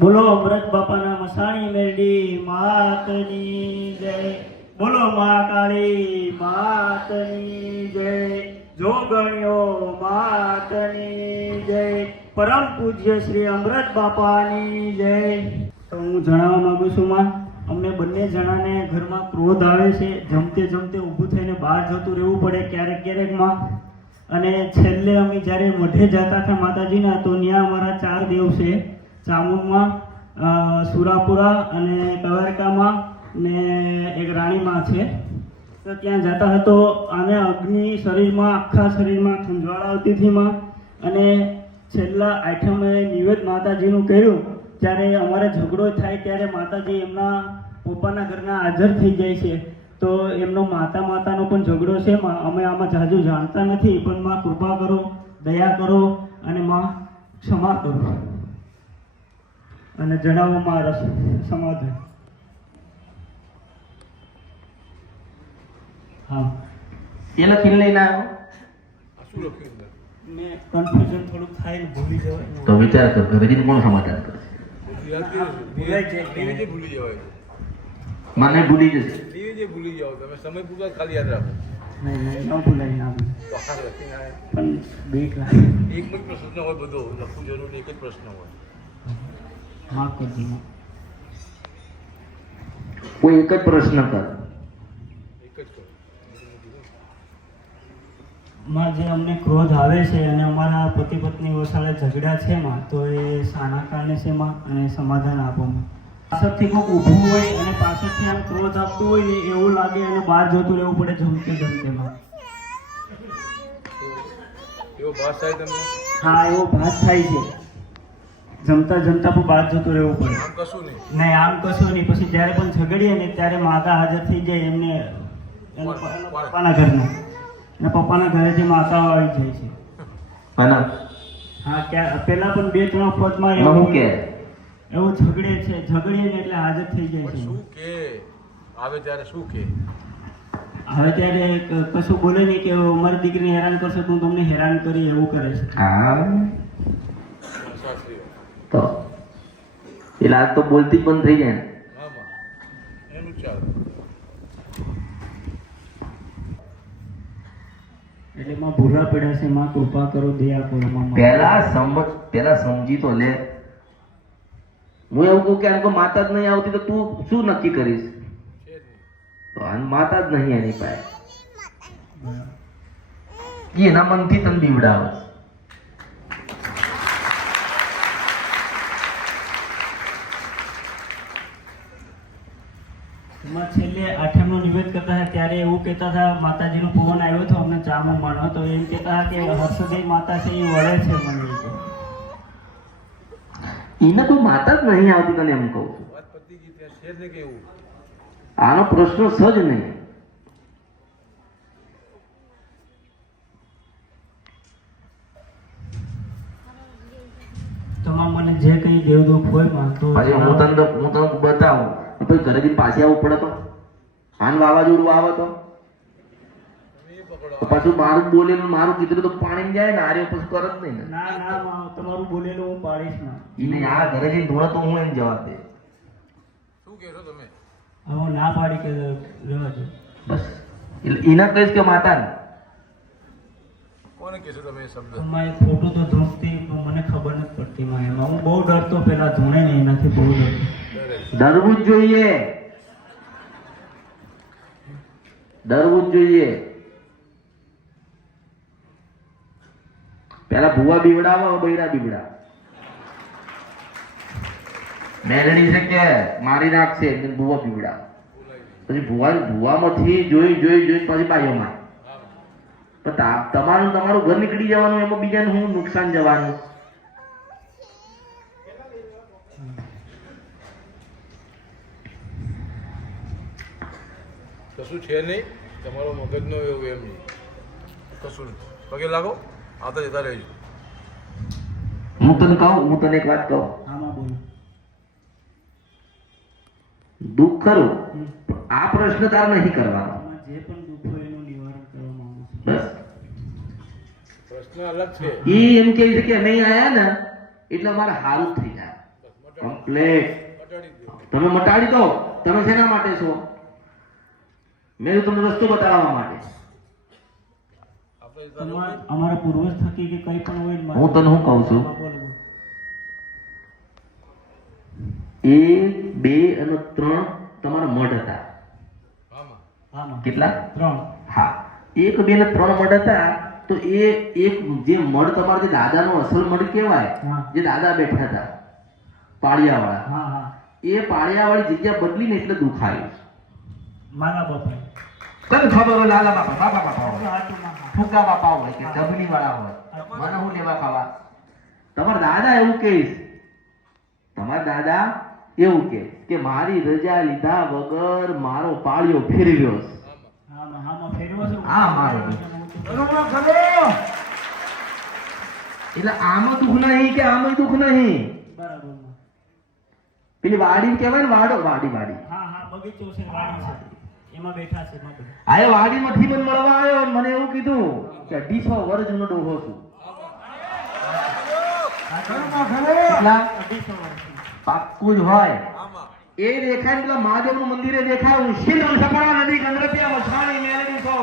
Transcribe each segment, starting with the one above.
બોલો અમૃત બાપાના મસાણી મેરડી માતની જય. બોલો મહાકાળી માતની જય. જોગણ્યો માતની જય. પરમ પૂજ્ય શ્રી અમૃત બાપાની જય. તો હું જણાવવા માંગુ છું માં, અમને બંને જણાને ઘરમાં ક્રોધ આવે છે. જમતે જમતે ઊભું થઈને બહાર જતું રહેવું પડે ક્યારેક ક્યારેક માં. અને છેલ્લે અમે જ્યારે મઢે જતા હતા માતાજીના, તો ત્યાં અમારા 4 દેવ છે. ચામુંડમાં, સુરાપુરા અને કવારકામાં ને એક રાણીમાં છે. તો ત્યાં જતા હતો અને અગ્નિ શરીરમાં, આખા શરીરમાં ખંજવાળ આવતી હતી માં. અને છેલ્લા આઠમે નિવેદ માતાજીનું કર્યું ત્યારે અમારે ઝઘડો થાય ત્યારે માતાજી એમના પપ્પાના ઘરના હાજર થઈ જાય છે. તો એમનો માતાનો પણ ઝઘડો છે માં. અમે આમાં જાજુ જાણતા નથી, પણ માં કૃપા કરો, દયા કરો અને માં ક્ષમા કરો અને જણાવવામાં રસ સમાધાન. હા, એ લખીને લઈને આવ્યો. શું લખ્યું અંદર? મેં કન્ફ્યુઝન થોડુંક થાય ને ભૂલી જવાય. તો વિચાર કર, ઘરેથી કોણ સમાધાન કરે? ભૂલાઈ જાય. જે ભૂલી જવાય, મને ભૂલી જશે. જે ભૂલી જાઓ તમે, સમય પૂરતા ખાલી યાદ રાખો. નહીં, ન ભૂલાય ના ભૂલાય. તો આ લખીને આવ્યા. પણ બીક લાગે. એક જ પ્રશ્ન હોય, બધો લખવું જરૂરી એક જ પ્રશ્ન હોય. માફ કરજો. કોઈ એક જ પ્રશ્ન કર. એક જ કરો. માં જે અમને ક્રોધ આવે છે અને અમારા પતિ પત્ની વસાડે ઝઘડા છે માં, તો એ શાના કારણે છે માં, અને સમાધાન આપો માં. પાછળથી કોઈક ઊભું હોય અને પાછળથી આમ ક્રોધ આપતું હોય ને એવું લાગે અને બહાર જતું રહેવું પડે જમતે જમતે માં. એવો ભાસ થાય તમને? હા, એવો ભાસ થાય છે. જમતા જમતા પણ બહાર જતું રહેવું પડે. આમ કશું નહીં. નહીં, આમ કશું નહીં. પછી જ્યારે પણ ઝઘડીએ ને ત્યારે માતા હાજર થઈ જાય એમને, એના પપ્પાના ઘરના, અને પપ્પાના ઘરેથી માતાઓ આવી જાય છે. અને હા, પેલા પણ 2-3 વખતમાં હું એવું કે એવું ઝઘડીએ ને એટલે હાજર થઈ જાય પણ છે. શું કે આવે ત્યારે શું કે? હવે ત્યારે કશું બોલે નહીં કે મારી દીકરીને હેરાન કરશો તો હું તમને હેરાન કરી, એવું કરે છે. હા શાસ્ત્રીઓ. તો એટલે આજ તો બોલતી જ બંધ થઈ જાય ને. હા માં, એનું ચાલે. એટલે માં ભૂરા પડ્યા છે. માં કૃપા કરો, દયા કરો માં. પહેલા સમજી તો લે. હું એવું કહું કે આને કોઈ માતા જ નહીં આવતી તો તું શું નક્કી કરીશ? છે જ નહીં. તો આને માતા જ નહીં એની પાસે. એ એના મનથી તને બીવડાવે. માં છેલ્લે આઠમનો નિવેદ કરતા હતા ત્યારે એવું કહેતા હતા, માતાજીનો પવન આવ્યો હતો અમને ચામો માણો, તો એમ કહેતા હતા કે હર્ષદેવ માતા છે એ વળે છે મને. એને કોઈ માતા જ નહીં આવતી, તને એમ કહું છું. વાત પતી ગઈ, ત્યાં છે જ નહીં કે એવું. આનો પ્રશ્ન સજ નહીં. તમામ મને જે કંઈ દેવદુખ હોય માં તો પછી હું તને બતાવું, પછી ઘરેથી પાછી આવવું પડે તો હાન વાવાઝોડું આવે તો તમે એ પકડો. પાછું મારું બોલેલું મારું કીધું તો પાણી જાય ને, આર્યો પછી કરત નહીં ને. ના ના માં, તમારું બોલેલું હું પાડીશ ના. એને આ ઘરે જઈને ધોળે તો હું એને જવાબ દે. શું કહેશો તમે? હું ના પાડી કે રહેવા દો. બસ એટલે એના કહીશ કે માતા ને કોને કહેશો તમે એ શબ્દ? માં એક ફોટો તો ધૂમતી પણ મને ખબર નથી પડતી માં. એમાં હું બહુ ડરતો, પેલા ધૂણે ને એનાથી બહુ ડરતો. ડરે છે. ડરવું જ જોઈએ, ડરવું જ જોઈએ. પેલા ભૂવા બીવડાવો, બૈરા બીવડા. મેલડી છે કે મારી નાખશે, ભૂવા બીવડા. પછી ભૂવામાંથી જોઈ પછી બાયોમાં. પણ તમારું ઘર નીકળી જવાનું, એમાં બીજાને હું નુકસાન જવાનું. કશું છે નહીં, તમારો મગજનો એવું એમ નહીં, કશું નહીં. પગે લાગો, આવતા જતા રહેજો. હું તને એક વાત કહું. આમાં બોલો. દુઃખ ખરું, આ પ્રશ્ન તાર નહીં કરવાનો. આમાં જે પણ દુઃખ હોય એનું નિવારણ કરવા માંગુ છું. બસ પ્રશ્ન અલગ છે. એ એમ કહે છે કે નહીં આયા ને એટલે અમારે હારું થઈ જાય. બસ મોટા કમ્પ્લેટ મટાડી દો. તમે મટાડી દો. તમે શેના માટે છો? મેં તો તમને રસ્તો બતાવવા માટે. આપણે તારે અમારા પૂર્વજ થકી કે કંઈ પણ હોય ને હું તને શું કહું છું? બોલો, બોલો. 1, 2 અને 3 તમારા મઢ હતા. આમાં હા માં. કેટલા? 3. હા, 1, 2 ને 3 મઢ હતા. તો એ એક જે મઢ તમારા જે દાદાનો અસલ મઢ કહેવાય, હા. જે દાદા બેઠા હતા પાળિયાવાળા, હા હા. એ પાળિયાવાળી જગ્યા બદલીને એટલે દુખાયું. મારા બાપા. તને ખબર હોય લાલા બાપા, બાપા બાપા હોય, હાચું માં. ફૂકા બાપા હોય કે જબલી વાળા હોય, મને હું લેવા ખાવા? તમારા દાદા એવું કહીશ, તમારા દાદા એવું કે મારી રજા લીધા વગર મારો પાળિયો ફેરવ્યો છે. હા માં, હા માં ફેરવો છે. હા, મારો. એટલે આમાં દુઃખ નહીં કે આમાં દુઃખ નહીં. બરાબર માં. પેલી વાડી કહેવાય ને, વાડો, વાડી. હા હા, બગીચો છે, વાડી છે, એમાં બેઠા છે માં. આ એ વાડીમાંથી મને મળવા આવ્યો અને મને એવું કીધું કે 250 વર્ષ જૂનો ડોહો છું. કેટલા? 250 વર્ષ. પાક્કું જ હોય. આમાં એ દેખાય ને પેલા મહાદેવનું મંદિરે દેખાયું, શીલમ સપડા નદી ગંગરપિયા મછાણી મેલડી છો.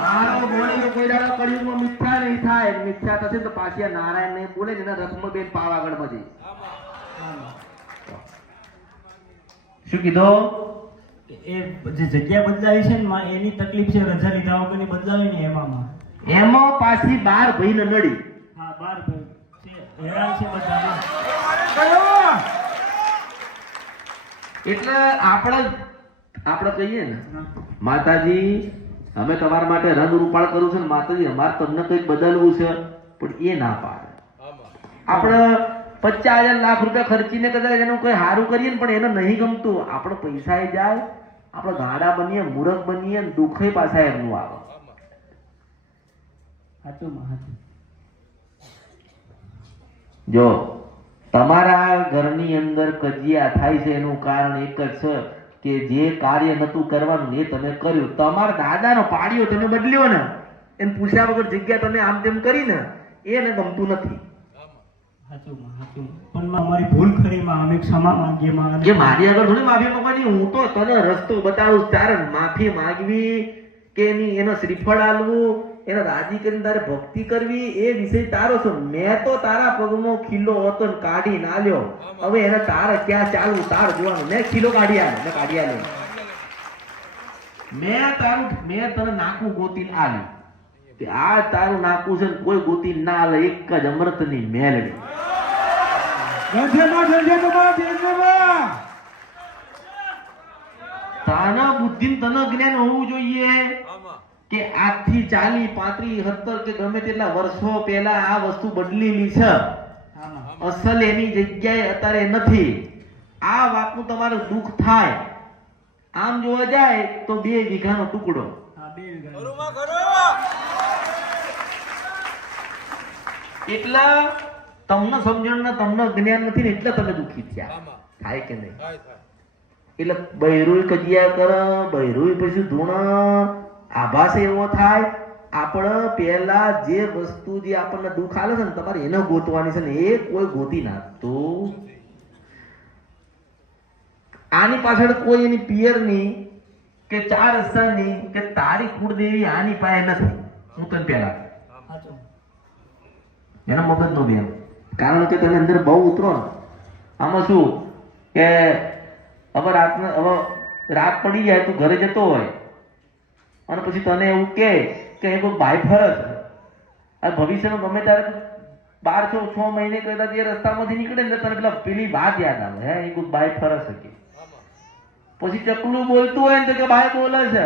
મારો બોલી કોઈ દાડો કળિયુગમાં મિથ્યા નહીં થાય. મિથ્યા થશે તો પાછી આ નારાયણ ને બોલે ને એના રથમાં બેન પાવાગઢમાં જઈ. શું કીધું? એ જે જગ્યા બદલાવી છે ને માં, એની તકલીફ છે. રજા લીધા વગરની બદલાવી ને એમાં માં. એમાં પાછી 12 ભાઈને નડી. હા, 12 ભાઈ છે, હેરાન છે બધા. એટલે આપણે કહીએ ને, માતાજી અમે તમારા માટે રંગ રૂપાળ કરું છું ને માતાજી અમારે તમને કંઈક બદલવું છે, પણ એ ના પાડે. આપણે 50,000 લાખ રૂપિયા ખર્ચીને કદાચ એનું કોઈ સારું કરીએ ને, પણ એને નહીં ગમતું, આપણે પૈસા જાય, આપણે ગાડા બનીએ, મૂરખ બનીએ, દુઃખે પાછા એમનું આવે. હાચું માં, હાચું. જો તમારા ઘરની અંદર કજિયા થાય છે એનું કારણ એક જ છે કે જે કાર્ય નતું કરવાનું એ તમે કર્યું. તમારા દાદાનો પાડ્યો તમે બદલ્યો ને, એને પૂછ્યા વગર જગ્યા તમે આમ તેમ કરી ને, એને ગમતું નથી. હાચું માં, હાચું. પણ માં અમારી ભૂલ ખરી માં, અમે ક્ષમા માંગીએ માં. કે મારી આગળ થોડી માફી માંગવાની, હું તો તને રસ્તો બતાવું. તારે માફી માંગવી કે એની એનો શ્રીફળ આલવું, એને રાજી કરીને તારે ભક્તિ કરવી, એ વિષય તારો છે. મેં તો તારા પગમાં ખીલો હતો ને કાઢી ના લ્યો. હવે એને તારે ક્યાં ચાલવું તાર જોવાનું. મેં ખીલો કાઢી આલ્યો, મેં કાઢી આલ્યો. મેં તને નાકું ગોતીને આલ્યું કે આ તારું નાકું છે ને કોઈ ગોતીને ના આલે. એક જ અમૃતની મેલડી. તને બુદ્ધિ તને જ્ઞાન હોવું જોઈએ કે આજથી 40, 35, 70 કે ગમે તેટલા વર્ષો પહેલા આ વસ્તુ બદલેલી છે. હા માં. અસલ એની જગ્યાએ અત્યારે નથી. આ વાતનું તમારું દુઃખ થાય. આમ જોવા જાય તો 2 વીઘાનો ટુકડો. હા, 2 વીઘા. એટલા તમને સમજણ ને તમને જ્ઞાન નથી ને એટલે તમે દુઃખી થયા. થાય કે નહીં? એટલે બૈરુય કજિયા કર, બૈરુય પછી ધૂણ. આભાસ એવો થાય આપણે પહેલા જે વસ્તુ જે આપણને દુઃખ આલે છે ને, તમારે એને ગોતવાની છે ને, એ કોઈ ગોતી નાખતું. આની પાછળ કોઈ એની પિયરની કે 4 રસ્તાની કે તારી કુળદેવી આની પાસે નથી. હું તને પહેલા હાચું. એનો મગજનો બેન, કારણ કે તમે અંદર બહુ ઉતરો ને. આમાં શું કે હવે રાત પડી જાય, તું ઘરે જતો હોય અને પછી તને એવું કે એ કોઈ બાય ફરજ આ ભવિષ્યમાં ગમે ત્યારે 12 6 મહિને કદાચ એ રસ્તામાંથી નીકળે ને, તને પેલા પેલી વાત યાદ આવે, હે એ કોઈ બાય ફરજ હતી. પછી ચકલું બોલતું હોય ને તો કે બાય બોલે છે.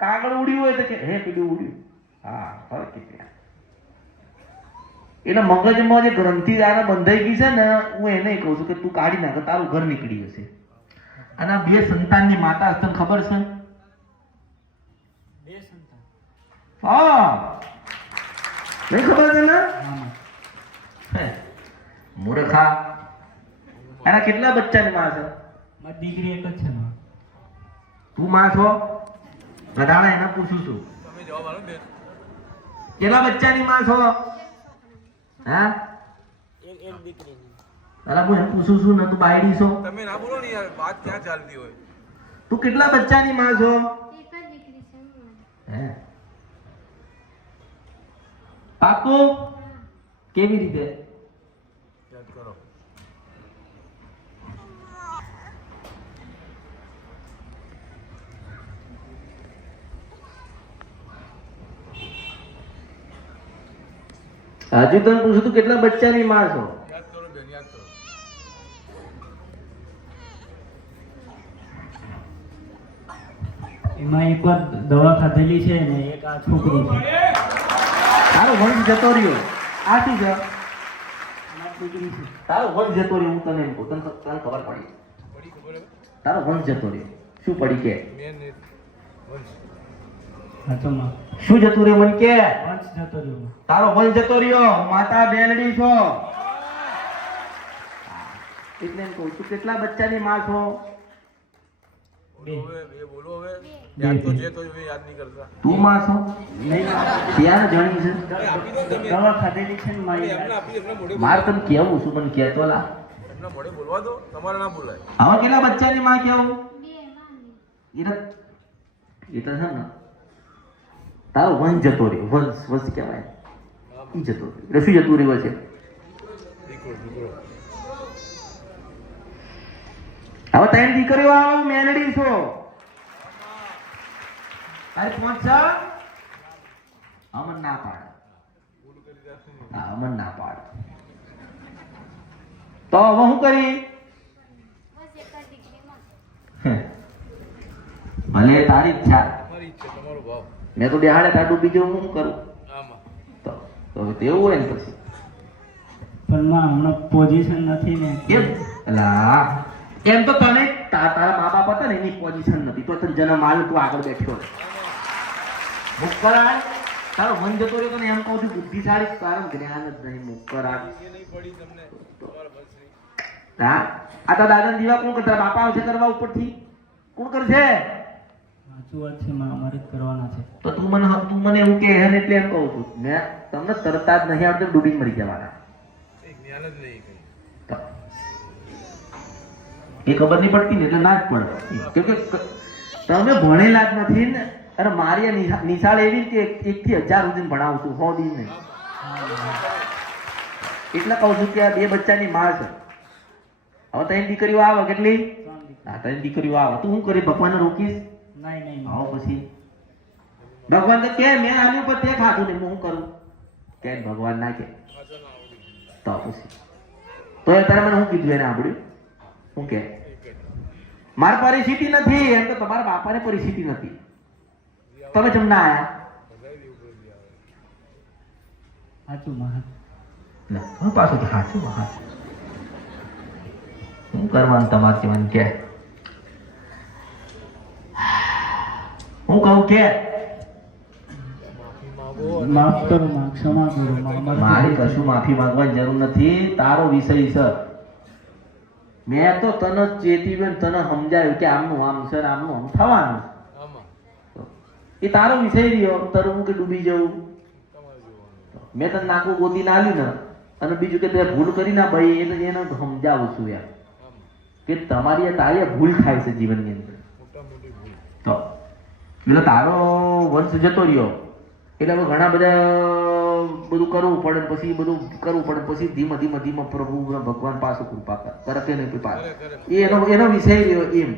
કાગળ ઉડ્યું હોય તો કે હે પેલું ઉડ્યું. હા, ફરક કેટલા. એટલે મગજમાં જે ગ્રંથિ આને બંધાઈ ગઈ છે ને, હું એને કહું છું કે તું કાઢી નાખ, તારું ઘર નીકળી જશે. અને આ 2 સંતાનની માતા તને ખબર છે? 2 સંતાન. હા, નહીં ખબર છે ને? હા માં. મૂર્ખા. એના કેટલા બચ્ચાની માં છે? મારી દીકરી એક જ છે માં. તું માં છો? ગધાડા એને પૂછું છું, કેટલા બચ્ચાની માં છો? હા, એક દીકરી. અલા હું એમ પૂછું છું ને તું બાયડી છો તમે ના બોલો ને યાર, વાત ક્યાં ચાલતી હોય. તું કેટલા બચ્ચાની માં છો હે પાકું કેવી રીતે યાદ કરો. હજુ તને પૂછું તું કેટલા બચ્ચાની માં છો યાદ કરો બેન, યાદ કરો. એમાં એક વાર દવા ખાધેલી છે ને એક આ છોકરું છે. તારો વંશ જતો રહ્યો આ શું છે આ દીકરી છે. તારો વંશ જતો રહ્યો હું તને એમ કહું તને ખબર પડી પડી ખબર હવે? તારો વંશ જતો રહ્યો શું પડી કે મેન એ વંશ. સાચો માં શું જતું રહ્યું મને કે વંશ જતો રહ્યો. તારો વંશ જતો રહ્યો માતા બેનડી છો એટલે એમ કહું તું કેટલા બચ્ચાની માં છો બોલો હવે, એ બોલો હવે. યાદ તો છે તો એ યાદ નહીં કરતા. તું માં છો નહીં ત્યાં જાણી છે અરે આપી દો ને તમે. દવા ખાધેલી છે ને અરે મારી એમને આપી દો, એમના મોઢે મારે બોલો. તને કેવું છું મને કહેતો લા એમના મોઢે બોલવા દો, તમારે ના બોલાય. હવે કેટલા બચ્ચાની માં કેવું એ તો છે ને તારો વંશ જતો રહ્યો વંશ કહેવાય ઈ જતો રહ્યો એટલે શું જતું રહ્યો છે દીકરો દીકરો. હવે ત્રણ દીકરીઓ આવો મેલડી છો તારે પહોંચા અમન ના પાડ હા અમન ના પાડ તો હવે શું કરી ભલે તારી ઈચ્છા તમારી ઈચ્છા, તમારો ભાવ. મેં તો બેહાડે તાટું બીજું હું કરું આમાં તો હવે તેવું હોય ને પછી પણ માં હમણાં પોઝિશન નથી ને એમ એલા એમ તો તને તારા મા બાપ હતા ને એની પોઝિશન નથી તો તને જન્મ આવ્યો તું આગળ બેઠો મુક્કરાળ તારો મન જતો રહ્યો તને એમ કહું છું બુદ્ધિશાળી તારું જ્ઞાન જ નહીં મુક્કરાળ એ નહીં પડી તમને તમારા વંશની. હા આ તારા દાદા દીવા કોણ કરતા બાપા આવશે કરવા ઉપરથી કોણ કરશે સાચું વાત છે માં અમારે જ કરવાના છે. તો તું મને એવું કહે છે ને એટલે એમ કહું છું મેં તમને તરતા જ નહીં આવડતું ડૂબીને મરી જવાના એ જ્ઞાન જ નહીં કંઈ. તો એ ખબર નહીં પડતી ને એટલે ના જ પડે કેમ કે તમે ભણેલા જ નથી ને અને મારી આ નિશાળ એવી કે 1 થી 1000 સુધી ભણાવું છું 100 દિન નહીં એટલે કહું છું કે આ બે બચ્ચાની માં છે હવે ત્રણ દીકરીઓ આવે કેટલી હા ત્રણ દીકરીઓ આવે તું શું કરી ભગવાનને રોકીશ નહીં નહીં આવો પછી ભગવાન તો કે મેં આની ઉપર તે ખાધું ને હું શું કરું કે ભગવાન ના કે પાછળ ના આવડી. તો પછી તો એ તારે મને શું કીધું એને આપડ્યું શું કે મારી પરિસ્થિતિ નથી એમ તો તમારા બાપાને પરિસ્થિતિ નથી તમે કેમ ના આયા બધાય દેવું પડે આવે. સાચું માં લે, હું પાછું સાચું સાચું શું કરવાનું તમારે જીવન કે હું કહું કે માફી માંગો અને માફ કરો માં ક્ષમા કરો માં અમારે મારી કશું માફી માંગવાની જરૂર નથી તારો વિષય છે મેં તો તને ચેતીવ્યો ને તને સમજાયું કે આમનું આમ છે ને આમનું આમ થવાનું આમાં એ તારો વિષય રહ્યો તરવું કે ડૂબી જવું તમારે જોવાનું. મેં તને નાકું ગોદી ના આલ્યું ને અને બીજું કે તે ભૂલ કરી ના ભાઈ એને સમજાવું છું યાર આમાં કે તમારી તારી આ ભૂલ થાય છે જીવનની અંદર મોટા મોટી ભૂલ. તો એટલે તારો વંશ જતો રહ્યો એટલે હવે ઘણા બધા બધું કરવું પડે ને પછી બધું કરવું પડે પછી ધીમે ધીમે ધીમે પ્રભુ ભગવાન પાછું કૃપા કરે કે નહીં પાછું કરે. એનો વિષય રહ્યો એમ